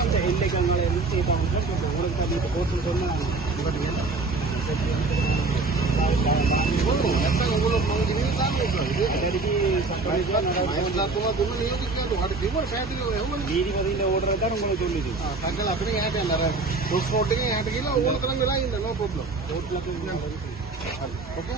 அந்த எல்லைக்கான செய்தாங்க உங்களுக்கு தண்ணி போட்டு சொன்னாங்க நீதிபதியில் ஓடுறதுதான் உங்களுக்கு சொல்லுது தங்கள் அப்படியே ஏட்டேன் ரோட்டுக்கு ஏட்டக்கில உங்களுக்கு தான் இந்த நோ ப்ராப்ளம் ரோட்ல ஓகே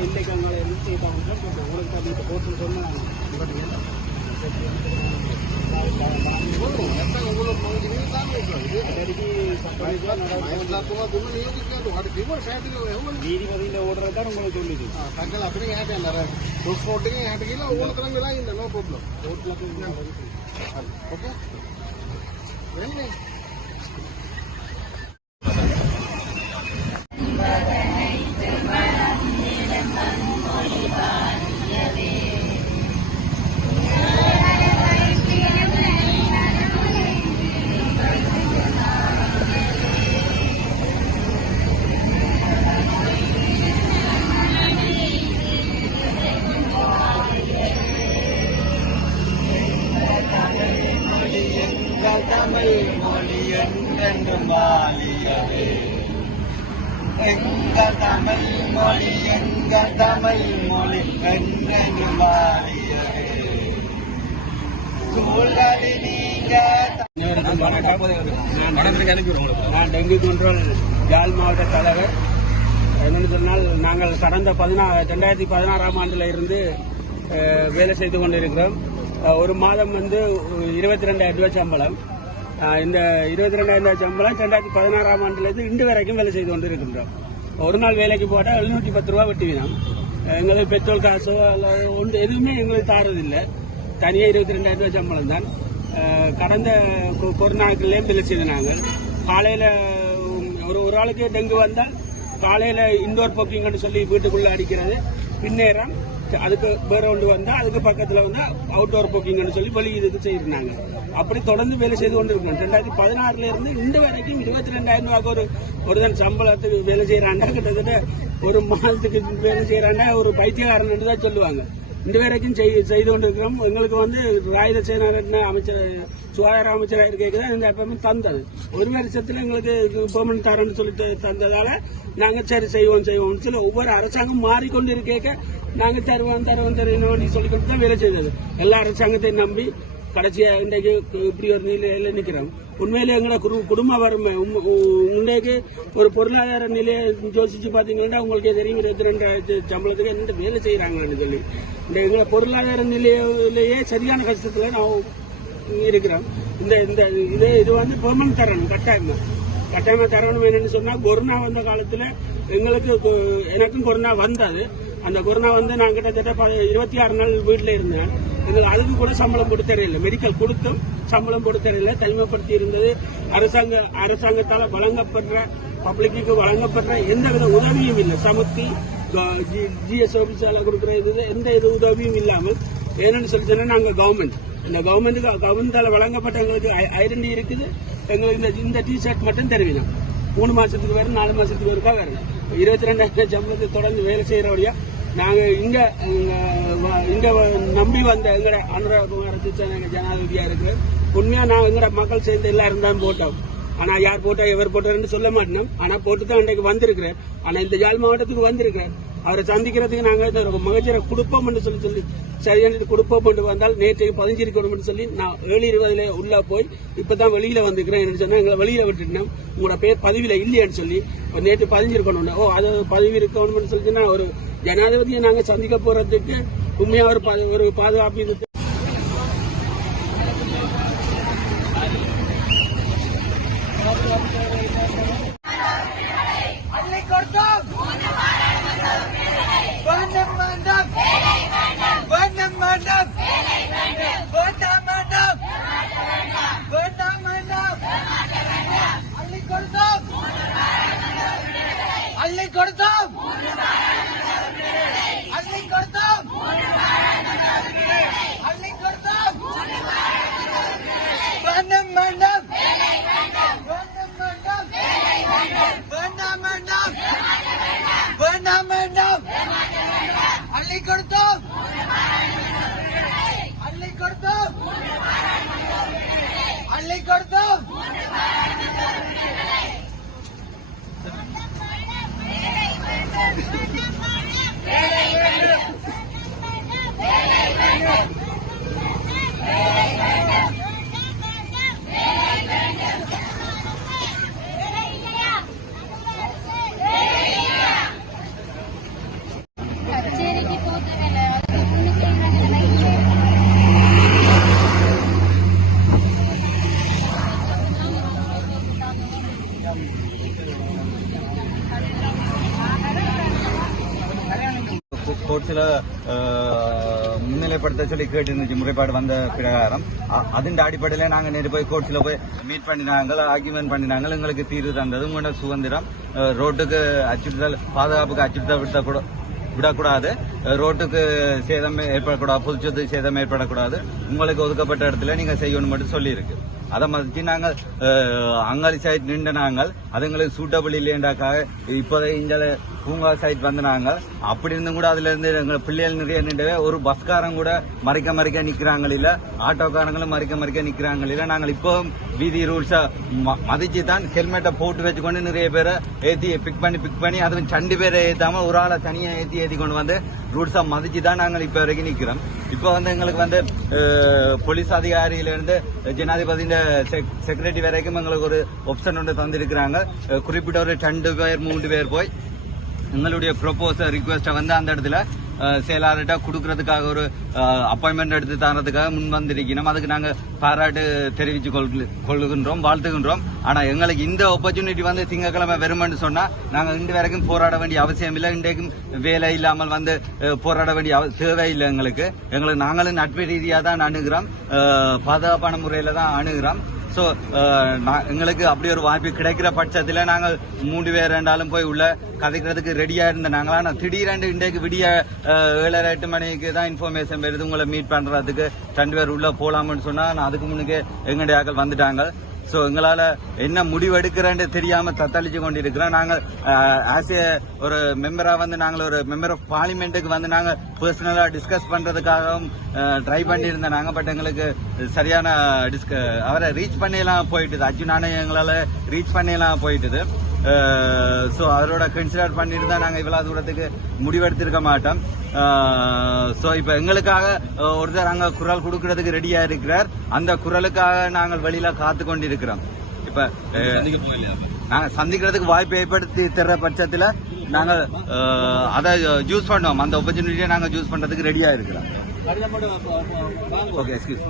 எல்லைக்கான செய்தாங்க உங்களுக்கு தண்ணி போட்டு சொன்னாங்க நீதிபதியில் ஓடுறதுதான் உங்களுக்கு சொல்லுது தங்கள் அப்படியே ஏட்டேன் ரோட்டுக்கு ஏட்டக்கில உங்களுக்கு தான் இந்த நோ ப்ராப்ளம் ரோட்ல ஓகே தமிழ் மொழி என்றென்றும் வாழியவே எங்கள் தமிழ் மொழி எங்கள் தமிழ் மொழி என்றென்றும் வாழியவே சூழலி நீங்க. நான் டெங்கு கண்ட்ரோல் யாழ் மாவட்ட தலைவர். என்னென்னு சொன்னால் நாங்கள் கடந்த 2016ஆம் ஆண்டில் இருந்து வேலை செய்து கொண்டிருக்கிறோம். ஒரு மாதம் 22,000 ரூபாய் சம்பளம். இந்த 22,000 ரூபாய் சம்பளம் 2016ஆம் ஆண்டிலிருந்து இன்று வரைக்கும் வேலை செய்து கொண்டு இருக்கின்றோம். ஒரு நாள் வேலைக்கு போட்டால் 710 ரூபா வெட்டி வீதம். எங்களுக்கு பெட்ரோல் காசோ ஒன்று எதுவுமே எங்களுக்கு தாரதில்லை. தனியாக 22,000 ரூபாய் சம்பளம் தான். கடந்த கொரோனாக்குள்ளே வேலை செய்த நாங்கள் காலையில் ஒரு ஆளுக்கு டெங்கு வந்தால் காலையில் இன்டோர் போக்கிங்னு சொல்லி வீட்டுக்குள்ளே அடிக்கிறது, பின்னேறம் அதுக்கு வேற ஒன்று வந்தா அதுக்கு பக்கத்துல அவுட்டோர் புக்கிங்னு சொல்லி வெளி இதுக்கு செய்யிருந்தாங்க. அப்படி தொடர்ந்து வேலை செய்து கொண்டு இருக்கோம். 2016 இருந்து இந்த வரைக்கும் 22,000 ரூபாய்க்கு ஒரு சம்பளத்துக்கு வேலை செய்யறாண்டா, கிட்டத்தட்ட ஒரு மாதத்துக்கு வேலை செய்யறாண்டா ஒரு பைத்தியக்காரன் தான் சொல்லுவாங்க. இந்த வரைக்கும் செய்து கொண்டிருக்கிறோம். எங்களுக்கு ராயுத சேனா அமைச்சர் சுகாதார அமைச்சராக இருக்க இந்த அப்பவும் தந்தது. ஒரு வருஷத்துல எங்களுக்கு பெர்மனன்ட் தரன்னு சொல்லி தந்ததால நாங்க சரி செய்வோம் சொல்லி ஒவ்வொரு அரசாங்கம் மாறிக்கொண்டு இருக்க நாங்க தருவோம் சொல்லிக்கொண்டு தான் வேலை செய்தது. எல்லா அரசாங்கத்தையும் நம்பி கடைசியா இன்றைக்கு இப்படி ஒரு நிலையில நிக்கிறோம். உண்மையில எங்களோட குடும்ப வறுமை இன்றைக்கு ஒரு பொருளாதார நிலையை யோசிச்சு பாத்தீங்கன்னா உங்களுக்கே தெரியும். 22,000 சம்பளத்துக்கு என்ன வேலை செய்யறாங்கன்னு சொல்லி எங்களோட பொருளாதார நிலையிலேயே சரியான கஷ்டத்துல நான் இருக்கிறோம். இது பெர்மனன்ட் தரணும், கட்டாயமா தரணும். என்னன்னு சொன்னா கொரோனா வந்த காலத்துல எங்களுக்கு எனக்கும் கொரோனா வந்தது. அந்த கொரோனா நான் கிட்டத்தட்ட 26 நாள் வீட்டில் இருந்தேன். எனக்கு அதுக்கு கூட சம்பளம் போட்டு தெரியல. மெடிக்கல் கொடுத்தும் சம்பளம் போட்டு தெரியல. தனிமைப்படுத்தி இருந்தது. அரசாங்கத்தால் வழங்கப்படுற பப்ளிக்கு வழங்கப்படுற எந்தவித உதவியும் இல்லை. சமுத்தி ஜிஎஸ் ஆபீஸால கொடுக்குற எந்த உதவியும் இல்லாமல் என்னன்னு சொல்லி சொன்னா நாங்க கவர்மெண்டால வழங்கப்பட்ட எங்களுக்கு ஐடென்டி இருக்குது. எங்களுக்கு இந்த டிஷர்ட் மட்டும் தெரிவிக்கும். 3 மாசத்துக்கு வேறு 4 மாசத்துக்கு ஒருக்கா வேறு 22,000 சம்பளத்தை தொடர்ந்து வேலை செய்யறோடைய நாங்க இங்க நம்பி வந்த எங்கட அனுராகுமார் ஜனாதிபதியா இருக்கு. உண்மையா நான் எங்கட மக்கள் சேர்ந்து எல்லாரும் தான் போட்டோம். ஆனா யார் போட்டா எவர் போட்டாருன்னு சொல்ல மாட்டோம். ஆனா போட்டுதான் இன்றைக்கு வந்திருக்கிறேன். ஆனா இந்த யாழ் மாவட்டத்துக்கு வந்திருக்கிறேன். அவரை சந்திக்கிறதுக்கு நாங்க மகஜரை கொடுப்போம் சொல்லி சரியான கொடுப்போம் வந்தால் நேற்று பதிஞ்சிருக்கணும் சொல்லி நான் 7:20 உள்ள போய் இப்பதான் வெளியில வந்துக்கிறேன் சொன்னா எங்களை வெளியில விட்டுட்டோம். உங்களோட பேர் பதிவில இல்லையான்னு சொல்லி நேற்று பதிஞ்சிருக்கணும். அது பதிவு இருக்கணும்னு சொல்லிச்சுன்னா ஒரு ஜனாதிபதியை நாங்க சந்திக்க போறதுக்கு உண்மையா ஒரு பாதுகாப்பு இது கொடுத்தோம் கோர்ட்ஸில் முன்னிலைப்படுத்த சொல்லி கேட்டு இருந்துச்சு முறைப்பாடு வந்த பிரகாரம் அதன் அடிப்படையில் நாங்கள் நேற்று போய் கோர்ட்ஸில் போய் மீட் பண்ணினாங்க, ஆர்கியூமெண்ட் பண்ணினாங்க. எங்களுக்கு தீர்வு தந்தது உங்களோட சுதந்திரம், ரோட்டுக்கு அச்சுறுத்தல், பாதுகாப்புக்கு அச்சுறுத்தல் விடக்கூடாது, ரோட்டுக்கு சேதம் ஏற்படக்கூடாது, பொதுச்சொத்து சேதம் ஏற்படக்கூடாது, உங்களுக்கு ஒதுக்கப்பட்ட இடத்துல நீங்க செய்யணும் மட்டும் சொல்லியிருக்கு. அதை மதிச்சு நாங்கள் அங்காளி சைட் நின்ற நாங்கள் அது எங்களுக்கு சூட்டபிள் இல்லையண்டாக்காக இப்போதை இந்த பூங்கா சைட் வந்து நாங்கள் அப்படி இருந்தும் கூட அதுல இருந்து எங்கள் பிள்ளைகள் நிறைய நின்றவே ஒரு பஸ்காரங்க கூட மறைக்க நிக்கிறாங்க இல்ல, ஆட்டோக்காரங்களும் மறைக்க நிக்கிறாங்க இல்ல. நாங்கள் இப்போ வீதி ரூல்ஸை மதிச்சு தான் ஹெல்மெட்டை போட்டு வச்சுக்கொண்டு நிறைய பேரை ஏற்றி பிக் பண்ணி அதுவும் 2 பேரை ஏற்றாம ஒரு ஆளை தனியா ஏற்றி கொண்டு வந்து ரூல்ஸை மதிச்சு தான் நாங்கள் இப்போ வரைக்கும் நிற்கிறோம். இப்போ வந்து எங்களுக்கு வந்து போலீஸ் அதிகாரியிலிருந்து ஜனாதிபதியின் செக்ரட்டரி வரைக்கும் எங்களுக்கு ஒரு ஆப்ஷன் ஒன்று தந்திருக்கிறாங்க. குறிப்பிட்ட ஒரு 2 பேர் 3 பேர் போய் எங்களுடைய ப்ரொபோசல் ரிக்வெஸ்ட்டை வந்து அந்த இடத்துல செயலாளர்கிட்ட கொடுக்கறதுக்காக ஒரு அப்பாயின்மெண்ட் எடுத்து தரதுக்காக முன் வந்திருக்கணும். அதுக்கு நாங்கள் பாராட்டு தெரிவித்து கொள்கின்றோம், வாழ்த்துகின்றோம். ஆனால் எங்களுக்கு இந்த ஆப்பர்ச்சுனிட்டி வந்து திங்கக்கிழமை வருமென்று சொன்னால் நாங்கள் இன்று வரைக்கும் போராட வேண்டிய அவசியம் இல்லை. இன்றைக்கும் வேலை இல்லாமல் வந்து போராட வேண்டிய தேவையில்லை. எங்களுக்கு நாங்களும் நட்பு ரீதியாக தான் அணுகிறோம், பாதுகாப்பான முறையில் தான் அணுகிறோம். ஸோ எங்களுக்கு அப்படி ஒரு வாய்ப்பு கிடைக்கிற பட்சத்தில் நாங்கள் 3 பேர் ரெண்டாலும் போய் உள்ள கதைக்கிறதுக்கு ரெடியா இருந்த நாங்களா. ஆனால் திடீரென்று இன்றைக்கு விடிய 7:30-8 மணிக்கு தான் இன்ஃபர்மேஷன் வருது உங்களை மீட் பண்றதுக்கு 2 பேர் உள்ள போலாம்னு சொன்னா அதுக்கு முன்னுக்கே எங்களுடைய ஆட்கள் வந்துட்டாங்க. ஸோ எங்களால் என்ன முடிவு எடுக்கிறேன்னு தெரியாம தத்தளிச்சு கொண்டிருக்கிறோம். நாங்கள் ஆஸ் ஏ ஒரு மெம்பரா வந்து நாங்கள் ஒரு மெம்பர் ஆஃப் பார்லிமெண்ட்டுக்கு வந்து நாங்கள் பர்சனலா டிஸ்கஸ் பண்றதுக்காகவும் ட்ரை பண்ணியிருந்தோம் நாங்கள். பட் எங்களுக்கு சரியான அவரை ரீச் பண்ணியெல்லாம் போயிட்டுது, அர்ஜுனானே எங்களால் ரீச் பண்ணியெல்லாம் போயிட்டுது. ஸோ அவரோட கன்சிடர் பண்ணியிருந்தா நாங்கள் இவ்வளவு தூரத்துக்கு முடிவெடுத்திருக்க மாட்டோம். ஸோ இப்போ எங்களுக்காக ஒருத்தர் அங்கே குரல் கொடுக்கறதுக்கு ரெடியா இருக்கிறார். அந்த குரலுக்காக நாங்கள் வெளியில காத்து கொண்டிருக்கிறோம். இப்ப நாங்கள் சந்திக்கிறதுக்கு வாய்ப்பு ஏற்படுத்தி தர்ற பட்சத்தில் நாங்கள் அதை யூஸ் பண்ணுவோம். அந்த ஆப்பர்ச்சுனிட்டியை நாங்கள் யூஸ் பண்றதுக்கு ரெடியா இருக்கிறோம். Okay, excuse.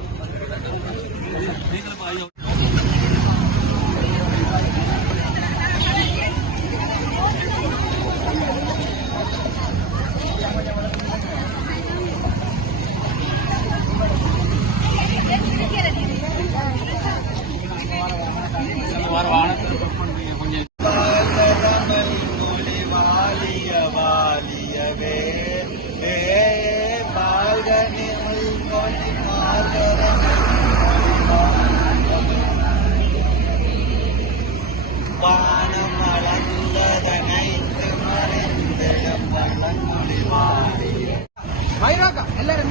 எல்லாரும்